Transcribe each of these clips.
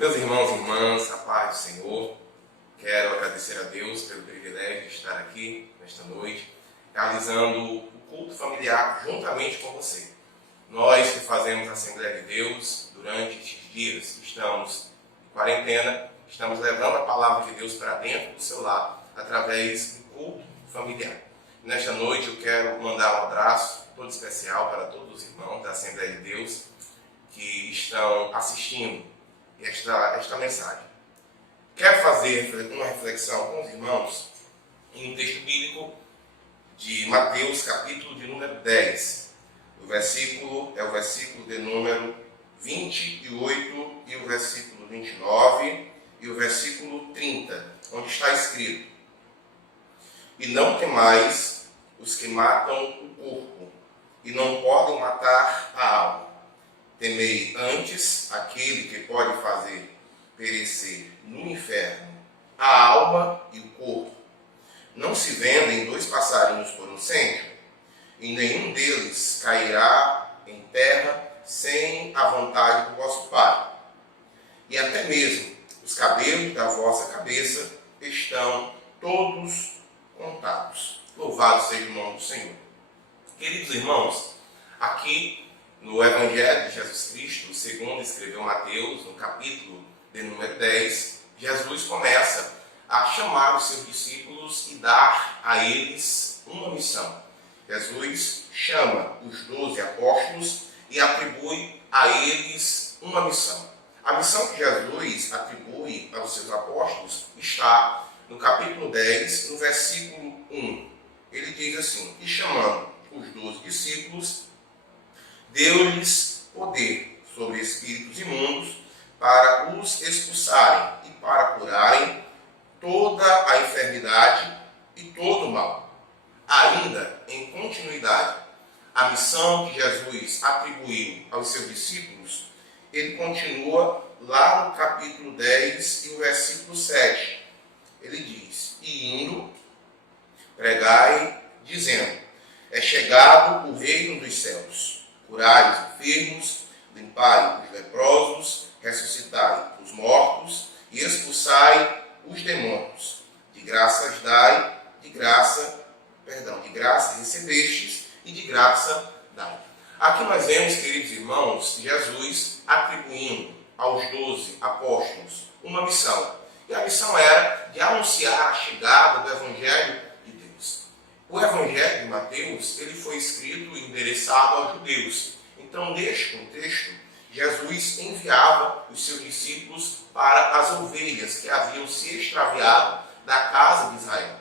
Meus irmãos e irmãs, a paz do Senhor, quero agradecer a Deus pelo privilégio de estar aqui nesta noite, realizando o culto familiar juntamente com você. Nós que fazemos a Assembleia de Deus, durante estes dias que estamos em quarentena, estamos levando a palavra de Deus para dentro do seu lar, através do culto familiar. Nesta noite eu quero mandar um abraço todo especial para todos os irmãos da Assembleia de Deus que estão assistindo esta mensagem. Quero fazer uma reflexão com os irmãos em um texto bíblico de Mateus, capítulo de número 10. O versículo é o versículo de número 28 e o versículo 29 e o versículo 30, onde está escrito: E não temais os que matam o corpo e não podem matar a alma. Temei antes aquele que pode fazer perecer no inferno a alma e o corpo. Não se vendem 2 passarinhos por um cento, e nenhum deles cairá em terra sem a vontade do vosso Pai. E até mesmo os cabelos da vossa cabeça estão todos contados. Louvado seja o nome do Senhor. Queridos irmãos, aqui no Evangelho de Jesus Cristo, segundo escreveu Mateus, no capítulo de número 10, Jesus começa a chamar os seus discípulos e dar a eles uma missão. Jesus chama os 12 apóstolos e atribui a eles uma missão. A missão que Jesus atribui aos seus apóstolos está no capítulo 10, no versículo 1. Ele diz assim: E chamando os 12 discípulos, deu-lhes poder sobre espíritos imundos para os expulsarem e para curarem toda a enfermidade e todo o mal. Ainda em continuidade, a missão que Jesus atribuiu aos seus discípulos, ele continua lá no capítulo 10 e o versículo 7. Ele diz: E indo, pregai, dizendo: É chegado o reino dos céus. Curai os enfermos, limpai os leprosos, ressuscitai os mortos e expulsai os demônios. De graça recebestes e de graça dai. Aqui nós vemos, queridos irmãos, Jesus atribuindo aos 12 apóstolos uma missão. E a missão era de anunciar a chegada do Evangelho de Deus. O Evangelho de Mateus, ele foi escrito e endereçado aos judeus. Então, neste contexto, Jesus enviava os seus discípulos para as ovelhas que haviam se extraviado da casa de Israel.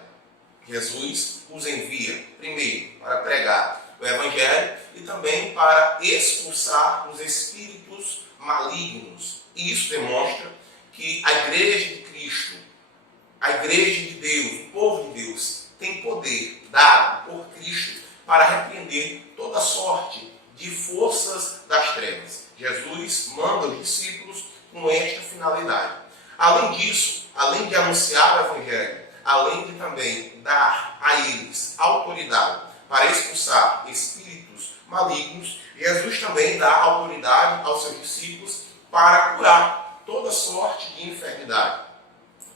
Jesus os envia, primeiro, para pregar o Evangelho e também para expulsar os espíritos malignos. E isso demonstra que a Igreja de Cristo, a Igreja de Deus, o povo de Deus, tem poder dado por Cristo para repreender toda sorte de forças das trevas. Jesus manda os discípulos com esta finalidade. Além disso, além de anunciar o Evangelho, além de também dar a eles autoridade para expulsar espíritos malignos, Jesus também dá autoridade aos seus discípulos para curar toda sorte de enfermidade,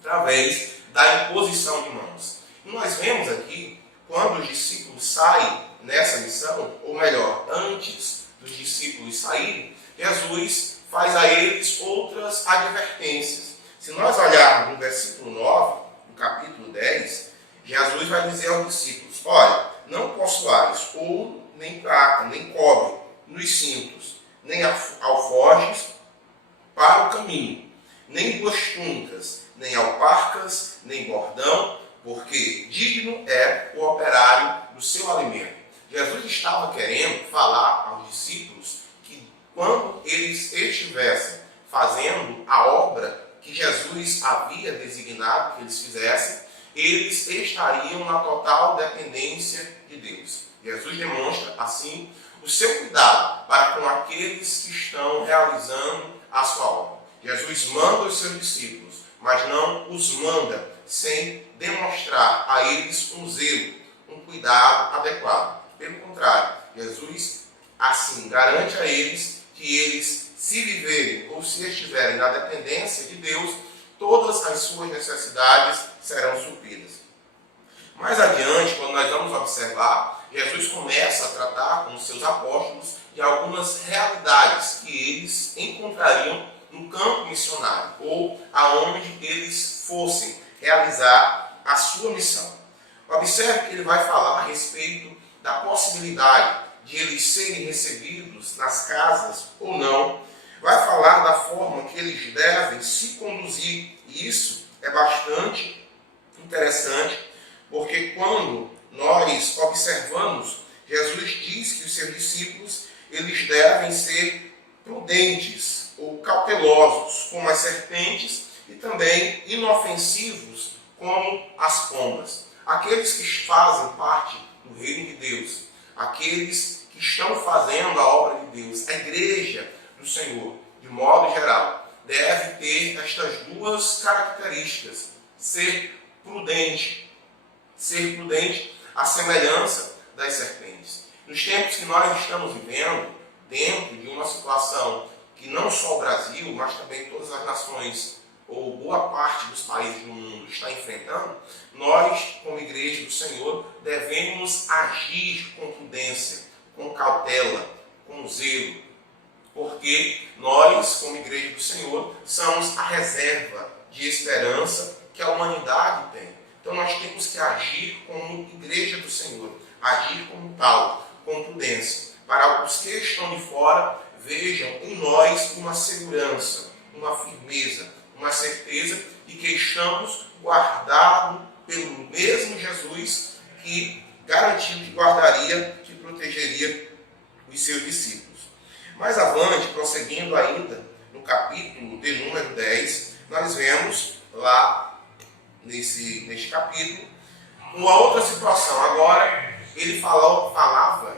através da imposição de mãos. E nós vemos aqui, quando os discípulos saem nessa missão, ou melhor, antes dos discípulos saírem, Jesus faz a eles outras advertências. Se nós olharmos no versículo 9, no capítulo 10, Jesus vai dizer aos discípulos: Olha, não possuais ouro, nem prata, nem cobre nos cintos, nem alforjes para o caminho, nem 2 túnicas, nem alparcas, nem bordão, porque digno é o operário do seu alimento. Jesus estava querendo falar aos discípulos que quando eles estivessem fazendo a obra que Jesus havia designado que eles fizessem, eles estariam na total dependência de Deus. Jesus demonstra, assim, o seu cuidado para com aqueles que estão realizando a sua obra. Jesus manda os seus discípulos, mas não os manda sem demonstrar a eles um zelo, um cuidado adequado. Pelo contrário, Jesus, assim, garante a eles que eles se viverem ou se estiverem na dependência de Deus, todas as suas necessidades serão supridas. Mais adiante, quando nós vamos observar, Jesus começa a tratar com os seus apóstolos de algumas realidades que eles encontrariam no campo missionário, ou aonde eles fossem realizar a sua missão. Observe que ele vai falar a respeito da possibilidade de eles serem recebidos nas casas ou não. Vai falar da forma que eles devem se conduzir. E isso é bastante interessante, porque quando nós observamos, Jesus diz que os seus discípulos eles devem ser prudentes ou cautelosos como as serpentes e também inofensivos como as pombas. Aqueles que fazem parte do reino de Deus, aqueles que estão fazendo a obra de Deus, a igreja do Senhor, de modo geral, deve ter estas duas características: ser prudente à semelhança das serpentes. Nos tempos que nós estamos vivendo, dentro de uma situação que não só o Brasil, mas também todas as nações, ou boa parte dos países do mundo está enfrentando, nós, como igreja do Senhor, devemos agir com prudência, com cautela, com zelo, porque nós, como igreja do Senhor, somos a reserva de esperança que a humanidade tem. Então nós temos que agir como igreja do Senhor, agir como tal, com prudência, para os que estão de fora vejam em nós uma segurança, uma firmeza, uma certeza de que estamos guardados pelo mesmo Jesus que garantiu que guardaria, que protegeria os seus discípulos. Mais avante, prosseguindo ainda, no capítulo de número 10, nós vemos lá neste capítulo uma outra situação. Agora,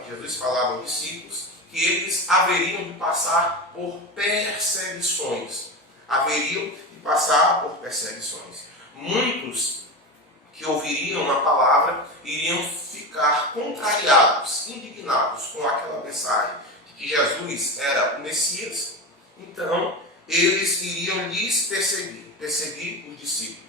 Jesus falava aos discípulos que eles haveriam de passar por perseguições. Muitos que ouviriam a palavra iriam ficar contrariados, indignados com aquela mensagem de que Jesus era o Messias. Então, eles iriam lhes perseguir os discípulos.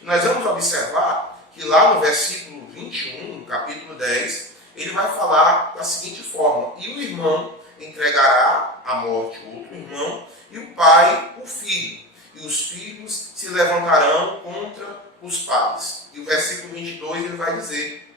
Nós vamos observar que lá no versículo 21, no capítulo 10, ele vai falar da seguinte forma: e o irmão entregará à morte o outro irmão, e o pai o filho, e os filhos se levantarão contra os pais. E o versículo 22 ele vai dizer: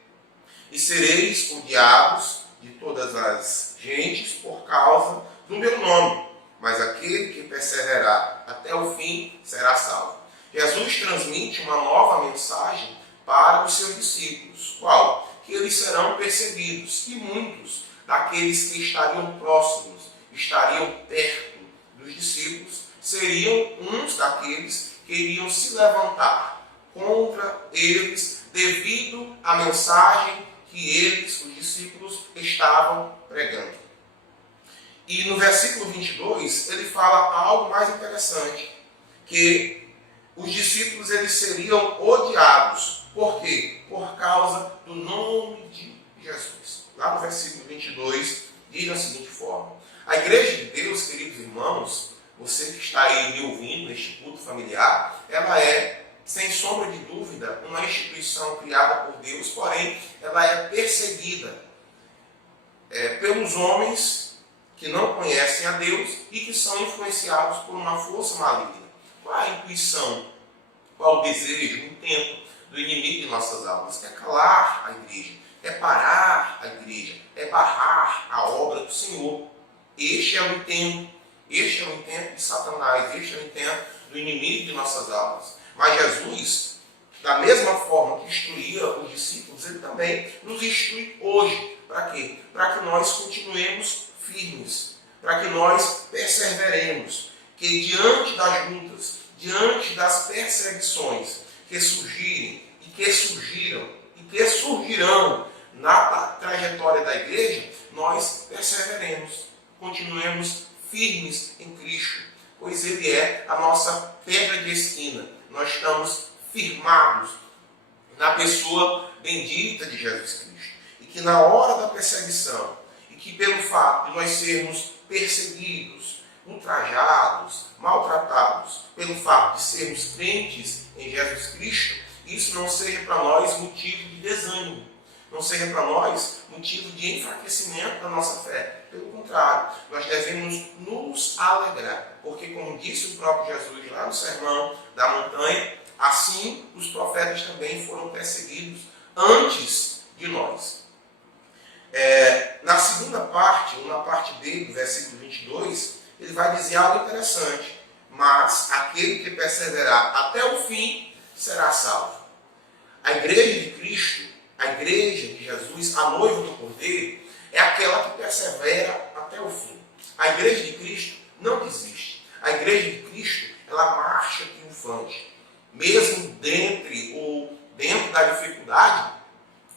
e sereis odiados de todas as gentes por causa do meu nome, mas aquele que perseverar até o fim será salvo. Jesus transmite uma nova mensagem para os seus discípulos, qual? Que eles serão perseguidos, e muitos daqueles que estariam próximos, estariam perto dos discípulos, seriam uns daqueles que iriam se levantar contra eles devido à mensagem que eles, os discípulos, estavam pregando. E no versículo 22, ele fala algo mais interessante, que os discípulos eles seriam odiados. Por quê? Por causa do nome de Jesus. Lá no versículo 22, diz da seguinte forma: a igreja de Deus, queridos irmãos, você que está aí me ouvindo neste culto familiar, ela é, sem sombra de dúvida, uma instituição criada por Deus, porém, ela é perseguida pelos homens que não conhecem a Deus e que são influenciados por uma força maligna. Qual a intuição, qual o desejo, o intento do inimigo de nossas almas? É calar a igreja, é parar a igreja, é barrar a obra do Senhor. Este é o intento de Satanás, este é o intento do inimigo de nossas almas. Mas Jesus, da mesma forma que instruía os discípulos, ele também nos instrui hoje. Para quê? Para que nós continuemos firmes, para que nós perseveremos, que diante das lutas, diante das perseguições que surgirem e que surgiram e que surgirão na trajetória da igreja, nós perseveremos, continuemos firmes em Cristo, pois Ele é a nossa pedra de esquina. Nós estamos firmados na pessoa bendita de Jesus Cristo. E que na hora da perseguição, e que pelo fato de nós sermos perseguidos, ultrajados, maltratados, pelo fato de sermos crentes em Jesus Cristo, isso não seja para nós motivo de desânimo, não seja para nós motivo de enfraquecimento da nossa fé. Pelo contrário, nós devemos nos alegrar, porque como disse o próprio Jesus lá no Sermão da Montanha, assim os profetas também foram perseguidos antes de nós. Na segunda parte, ou na parte B do versículo 22, ele vai dizer algo interessante. Mas aquele que perseverar até o fim será salvo. A igreja de Cristo, a igreja de Jesus, a noiva do Cordeiro, é aquela que persevera até o fim. A igreja de Cristo não desiste. A igreja de Cristo, ela marcha triunfante. Mesmo dentro da dificuldade,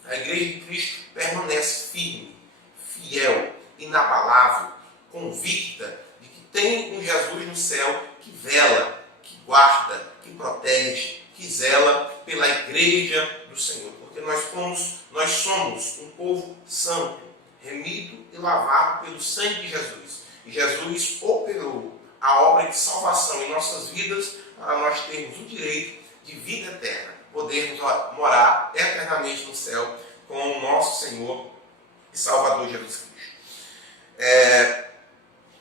a igreja de Cristo permanece firme, fiel, inabalável, convicta de que tem um Jesus no céu que vela, que guarda, que protege, que zela pela igreja do Senhor. Porque nós somos um povo santo, remido e lavado pelo sangue de Jesus. E Jesus operou a obra de salvação em nossas vidas para nós termos o direito de vida eterna, podermos morar eternamente no céu com o nosso Senhor e Salvador Jesus Cristo.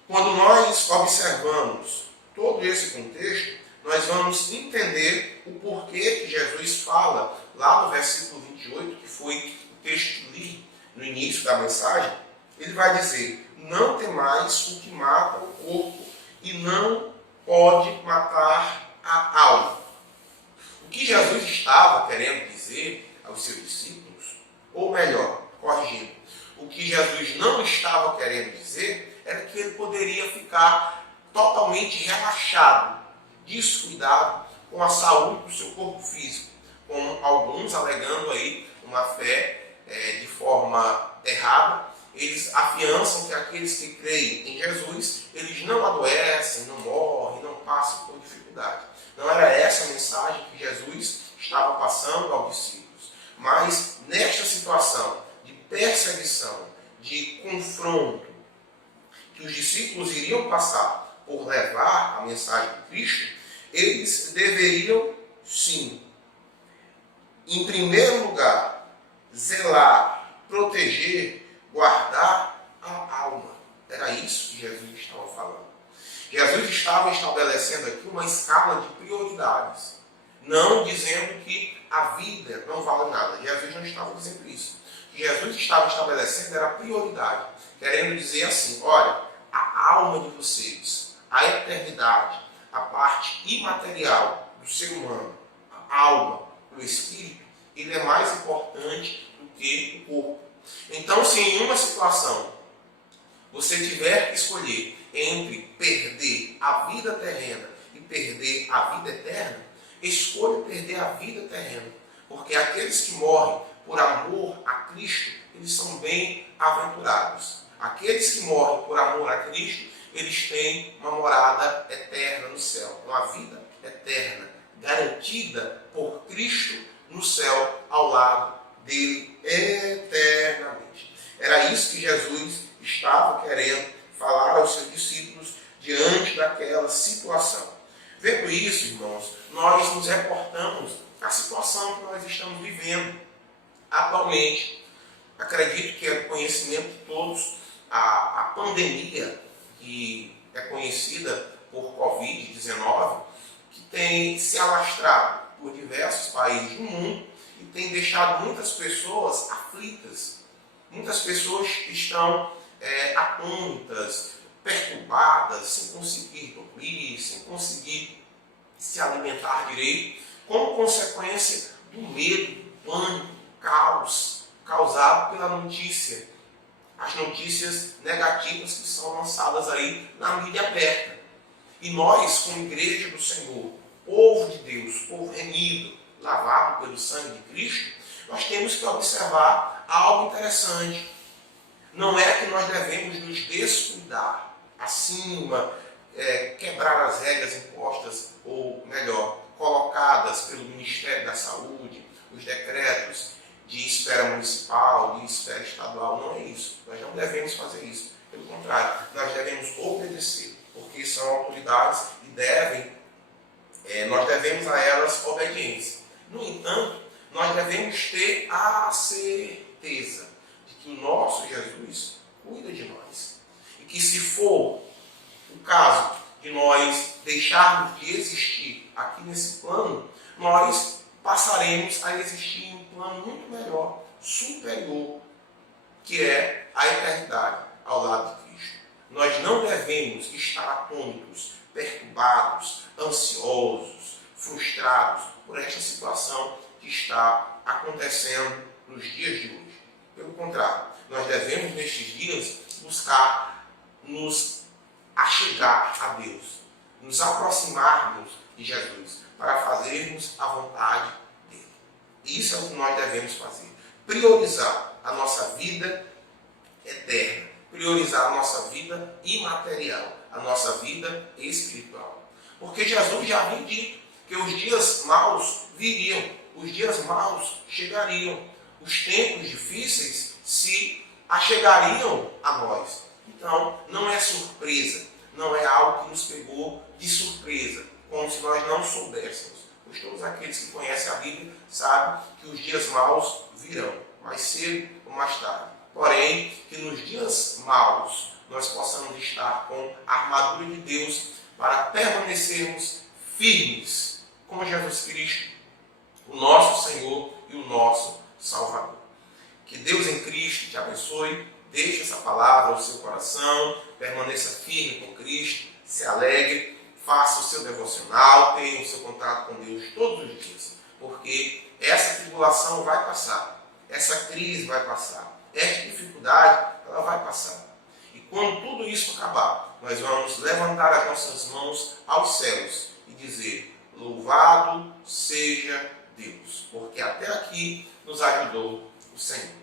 Quando nós observamos todo esse contexto, nós vamos entender o porquê que Jesus fala lá no versículo 28, que foi o texto que li no início da mensagem. Ele vai dizer: não temais o que mata o corpo e não pode matar a alma. O que Jesus estava querendo dizer aos seus discípulos, ou melhor, corrigindo, o que Jesus não estava querendo dizer era que ele poderia ficar totalmente relaxado, descuidado com a saúde do seu corpo físico, como alguns alegando aí uma fé de forma errada. Eles afiançam que aqueles que creem em Jesus, eles não adoecem, não morrem, não passam por dificuldade. Não era essa a mensagem que Jesus estava passando aos discípulos. Mas nesta situação de perseguição, de confronto, que os discípulos iriam passar por levar a mensagem de Cristo, eles deveriam, sim, em primeiro lugar, zelar, proteger, guardar a alma. Era isso que Jesus estava falando. Jesus estava estabelecendo aqui uma escala de prioridades, não dizendo que a vida não vale nada. Jesus não estava dizendo isso. O que Jesus estava estabelecendo era a prioridade, querendo dizer assim: olha, a alma de vocês, a eternidade, a parte imaterial do ser humano, a alma, o espírito, ele é mais importante do que o corpo. Então, se em uma situação você tiver que escolher entre perder a vida terrena e perder a vida eterna, escolha perder a vida terrena, porque aqueles que morrem por amor a Cristo, eles são bem-aventurados. Aqueles que morrem por amor a Cristo, eles têm uma morada eterna no céu, uma vida eterna, garantida por Cristo no céu, ao lado dele eternamente. Era isso que Jesus estava querendo falar aos seus discípulos diante daquela situação. Vendo isso, irmãos, nós nos reportamos à situação que nós estamos vivendo atualmente. Acredito que é do conhecimento de todos a pandemia que é conhecida por Covid-19, que tem se alastrado por diversos países do mundo e tem deixado muitas pessoas aflitas. Muitas pessoas estão atônitas, perturbadas, sem conseguir dormir, sem conseguir se alimentar direito, como consequência do medo, do pânico, do caos causado pela notícia. As notícias negativas que são lançadas aí na mídia aberta. E nós, como igreja do Senhor, povo de Deus, povo remido, lavado pelo sangue de Cristo, nós temos que observar algo interessante. Não é que nós devemos nos descuidar, acima, quebrar as regras impostas, ou melhor, colocadas pelo Ministério da Saúde, os decretos de esfera municipal, de esfera estadual. Não é isso. Nós não devemos fazer isso. Pelo contrário, nós devemos obedecer. porque são autoridades e nós devemos a elas obediência. No entanto, nós devemos ter a certeza de que o nosso Jesus cuida de nós. E que se for o caso de nós deixarmos de existir aqui nesse plano, nós passaremos a existir em um plano muito melhor, superior, que é a eternidade ao lado de Cristo. Nós não devemos estar atônitos, perturbados, ansiosos, frustrados por esta situação que está acontecendo nos dias de hoje. Pelo contrário, nós devemos nestes dias buscar nos achegar a Deus, nos aproximarmos de Jesus, para fazermos a vontade dele. Isso é o que nós devemos fazer. Priorizar a nossa vida eterna, priorizar a nossa vida imaterial, a nossa vida espiritual. Porque Jesus já havia dito que os dias maus viriam, os dias maus chegariam, os tempos difíceis se achegariam a nós. Então, não é surpresa, não é algo que nos pegou de surpresa, como se nós não soubéssemos. Pois todos aqueles que conhecem a Bíblia sabem que os dias maus virão, mais cedo ou mais tarde. Porém, que nos dias maus nós possamos estar com a armadura de Deus para permanecermos firmes com Jesus Cristo, o nosso Senhor e o nosso Salvador. Que Deus em Cristo te abençoe, deixe essa palavra ao seu coração, permaneça firme com Cristo, se alegre, faça o seu devocional, tenha o seu contato com Deus todos os dias, porque essa tribulação vai passar, essa crise vai passar, esta dificuldade ela vai passar. E quando tudo isso acabar, nós vamos levantar as nossas mãos aos céus e dizer: louvado seja Deus, porque até aqui nos ajudou o Senhor.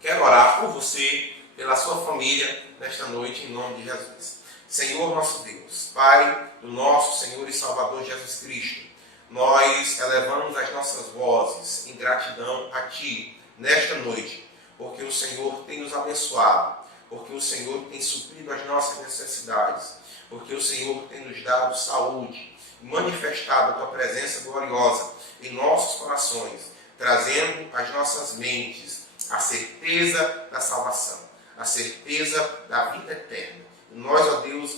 Quero orar por você, pela sua família, nesta noite, em nome de Jesus. Senhor nosso Deus, Pai do nosso Senhor e Salvador Jesus Cristo, nós elevamos as nossas vozes em gratidão a Ti, nesta noite, porque o Senhor tem nos abençoado, porque o Senhor tem suprido as nossas necessidades, porque o Senhor tem nos dado saúde, manifestado a Tua presença gloriosa em nossos corações, trazendo às nossas mentes a certeza da salvação, a certeza da vida eterna. E nós, ó Deus,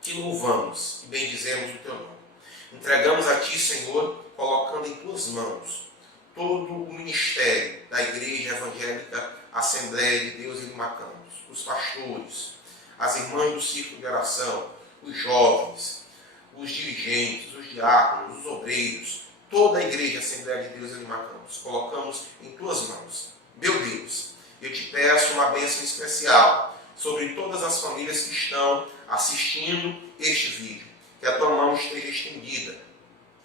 te louvamos e bendizemos o Teu nome. Entregamos a Ti, Senhor, colocando em Tuas mãos todo o ministério da Igreja Evangélica Assembleia de Deus em Macampos, os pastores, as irmãs do círculo de oração, os jovens, os dirigentes, os diáconos, os obreiros, toda a Igreja Assembleia de Deus em Macampos, colocamos em Tuas mãos. Meu Deus, eu te peço uma bênção especial sobre todas as famílias que estão assistindo este vídeo, que a Tua mão esteja estendida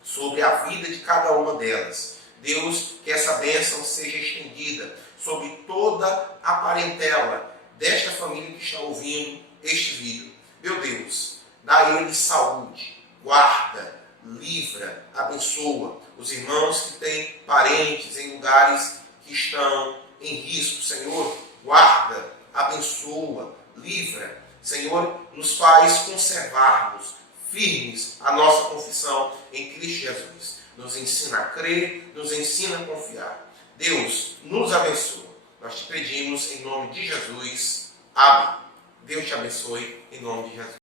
sobre a vida de cada uma delas. Deus, que essa bênção seja estendida sobre toda a parentela desta família que está ouvindo este vídeo. Meu Deus, dá a eles saúde, guarda, livra, abençoa os irmãos que têm parentes em lugares que estão em risco. Senhor, guarda, abençoa, livra. Senhor, nos faz conservarmos firmes a nossa confissão em Cristo Jesus. Nos ensina a crer, nos ensina a confiar. Deus, nos abençoa. Nós te pedimos em nome de Jesus. Amém. Deus te abençoe em nome de Jesus.